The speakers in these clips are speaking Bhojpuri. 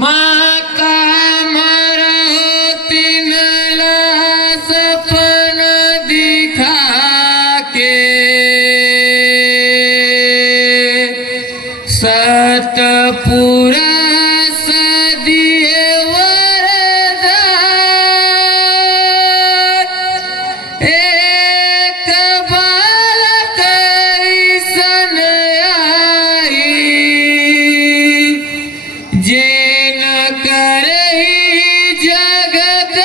माका मरा तिनला सपन दिखा के सतपुरा सदिए वरदान एक बालक ऐसन आई जे न करही जगत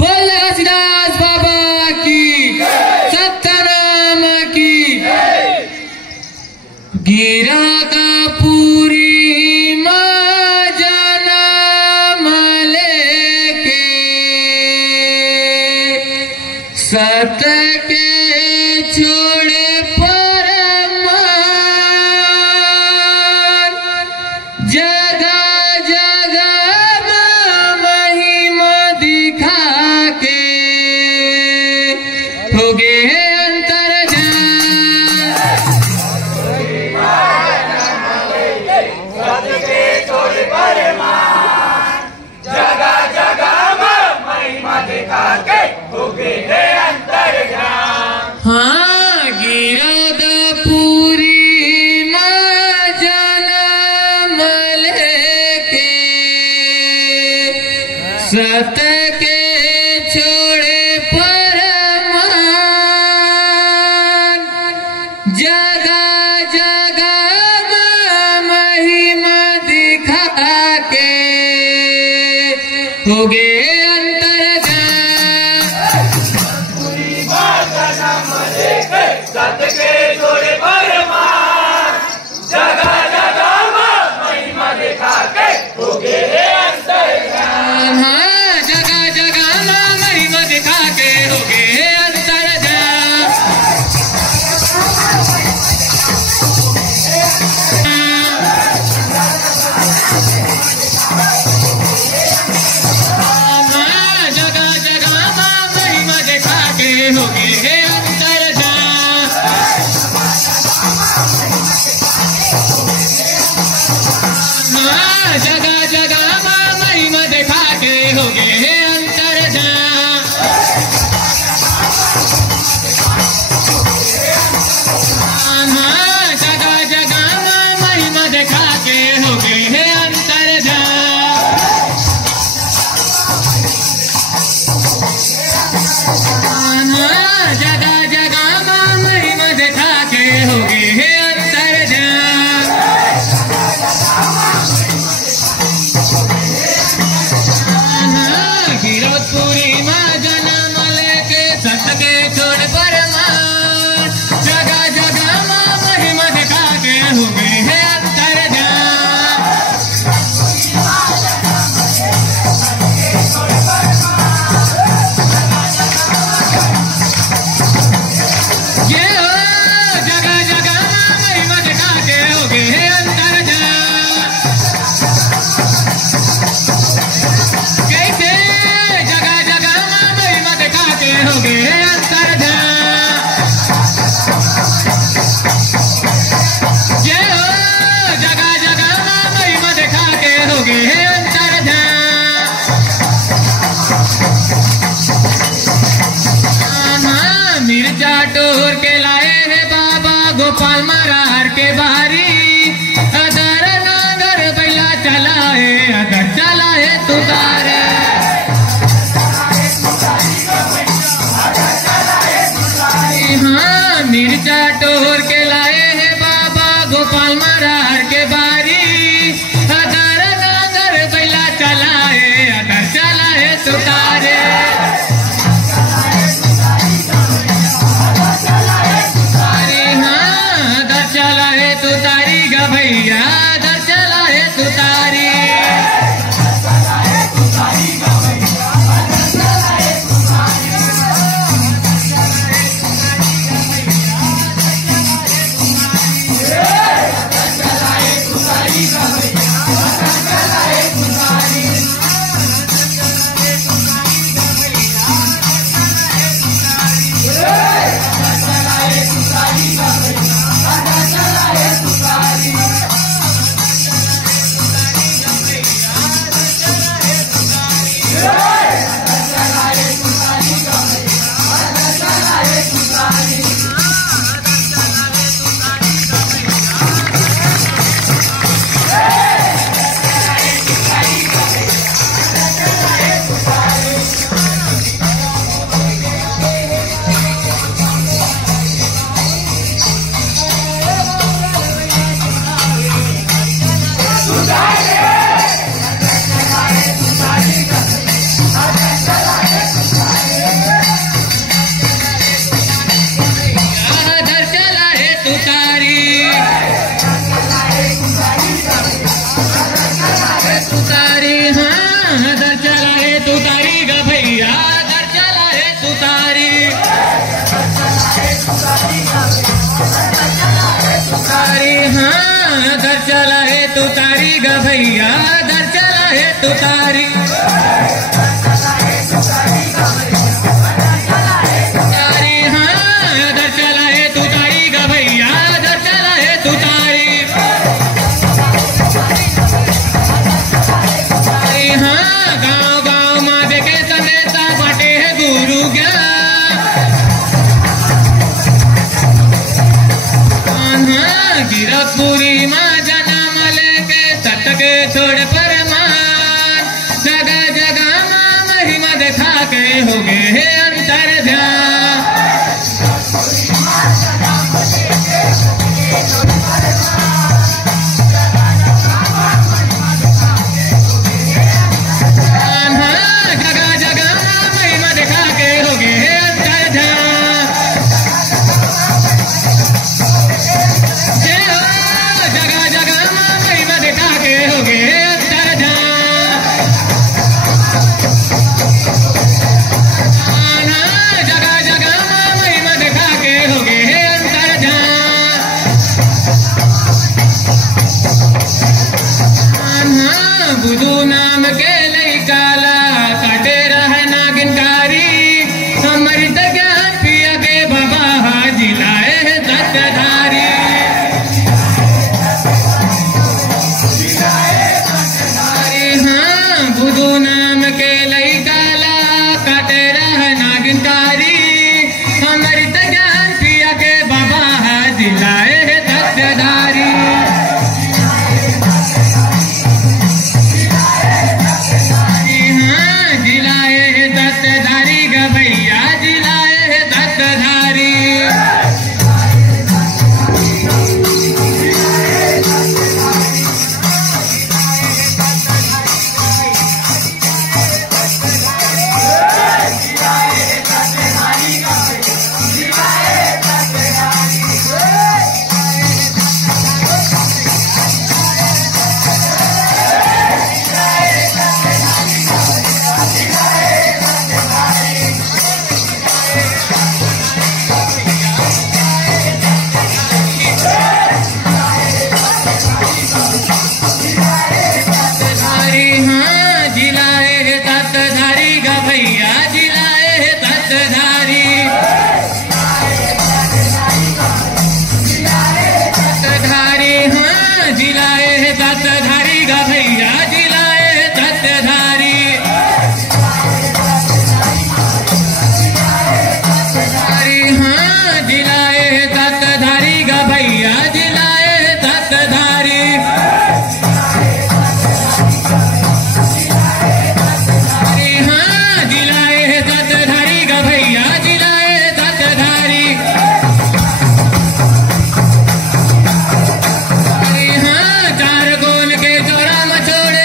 बोले घासीदास बाबा की सत्यनाम की गिरदापुरी माँ जनम लेके सत के छोड़े परमान जगह जगह महिमा दिखा के हो गए अंतर हाँ गिरदापुरी माँ जनम लेके सत के छोड़े परमान जगह जगह महिमा दिखा के हो गए सत के छोड़े परमान जगह जगह महिमा दिखा के हो गए अंतर्जान। हाँ जगह जगह महिमा दिखा के हो गए अंतर्जान। हाँ जगह जगह महिमा दिखा के हो गए जगह जगह महिमा दिखा के हो गए अंतर्जान। जगह जगह महिमा दिखा के हो गए अंतर्जान। जगह जगह महिमा दिखा के हो गए अंतर्जान। गिरदापुरी माँ जनम लेके सत के छोड़ परमान जगह जगह महिमा दिखा के हो गए हैं अंतर्जान। ये हो जगह जगह महिमा दिखा के हो गए हैं अंतर्जान। कैसे जगह जगह महिमा दिखा के हो गए अंतर्जान। ये हो जगह जगह महिमा दिखा के हो गए अंतर्जान। मिर्जा टोर के लाए है बाबा गोपाल महाराज के बारी अदर नागर बैला चला है अगर चला है तुगारे। हाँ मिर्जा टोर के लाए है बाबा गोपाल महाराज के बारी अदर नागर बैला चला है अगर चला है तुगारे। चला है तू तारी गा भैया दर चला है तू तारी। दर चला है तू तारी ग भैया दर चला है तू तारी तारी हाँ दर चला है तू तारी ग भैया दर चला है तू तारी तारी हाँ गाँव गाँव माँ देखे संदेशा बाटे है गुरु ज्ञान गिरपुरी माँ जन्म लेके सटके छोड़ परमान जगह जगह माँ महिमा दिखा के हो गए है अंतर ध्यान जगह जगह माँ महिमा दिखा के हो गए है अंतर ध्यान जगह जगह माँ महिमा दिखा के हो गए अंतर ध्यान जगह जगह माँ महिमा दिखा के हो गए अंतर ध्यान बुधू नाम के लैकाला काटे रह नागिनकारी अमृत ज्ञान पिया के बाबा हाजी लाए है सत्यधारी हाँ बुधू नाम के लैकाला काटे रह नागिनकारी अमृत ज्ञान पिया के बाबा हाजी लाए है सत्यधारी हाँ जिलाए है सत्यधारी ग भैया जिलाए है सत्यधारी छोड़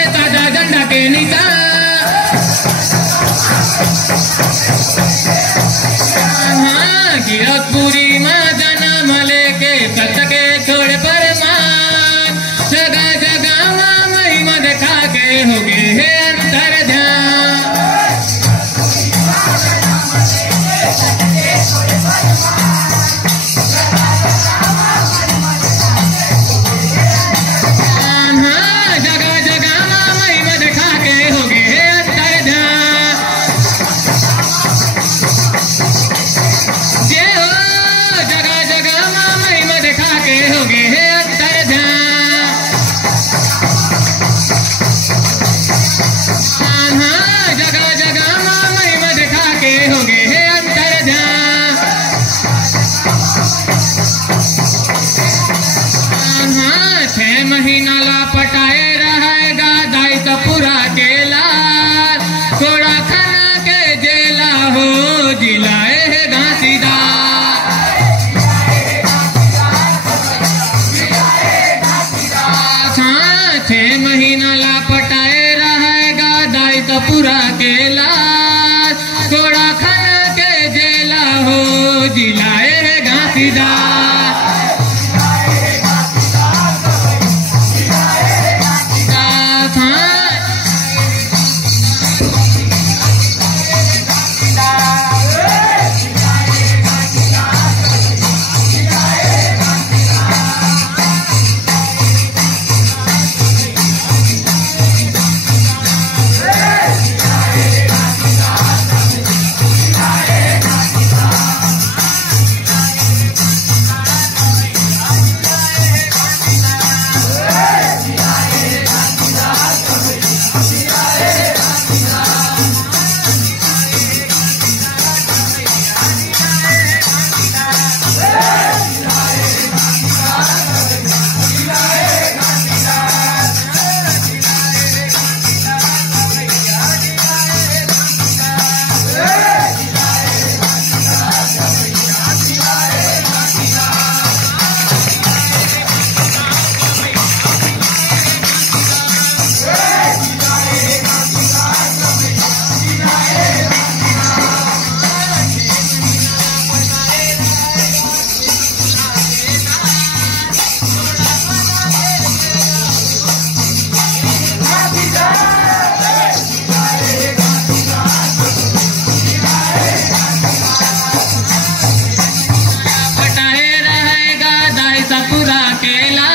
केला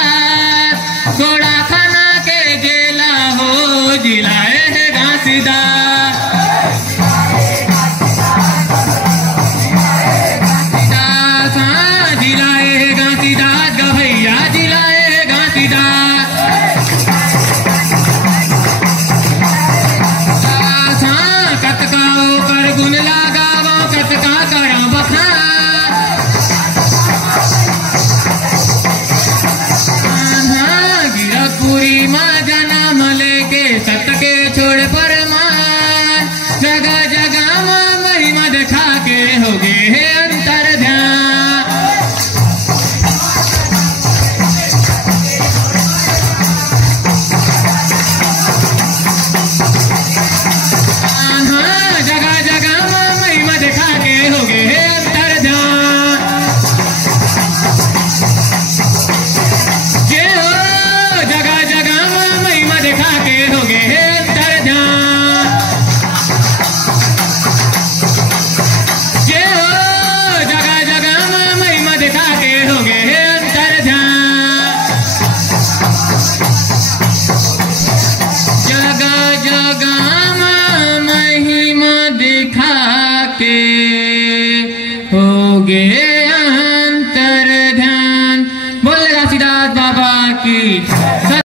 घोड़ा खाना के जेला हो जिलाए है घासीदास जिलाए है घासीदास गभैया जिलाए है घासीदास कतका कर गुण लगावो कतका करा बखान गिरपुरी माँ जन्म लेके सत के छोड़ परमान जगह जगह माँ महिमा दिखा के हो गए है अंतर ध्यान जगह जगह माँ महिमा दिखा के हो गए है अंतर ध्यान जे हो जगह जगह माँ महिमा दिखा के हो गए है अंतर ध्यान जे हो जगह जगह माँ महिमा दिखा के हो गए है अंतर ध्यान जगह जगह माँ महिमा दिखा के हो गए अंतर ध्यान। बोले घासीदास बाबा की।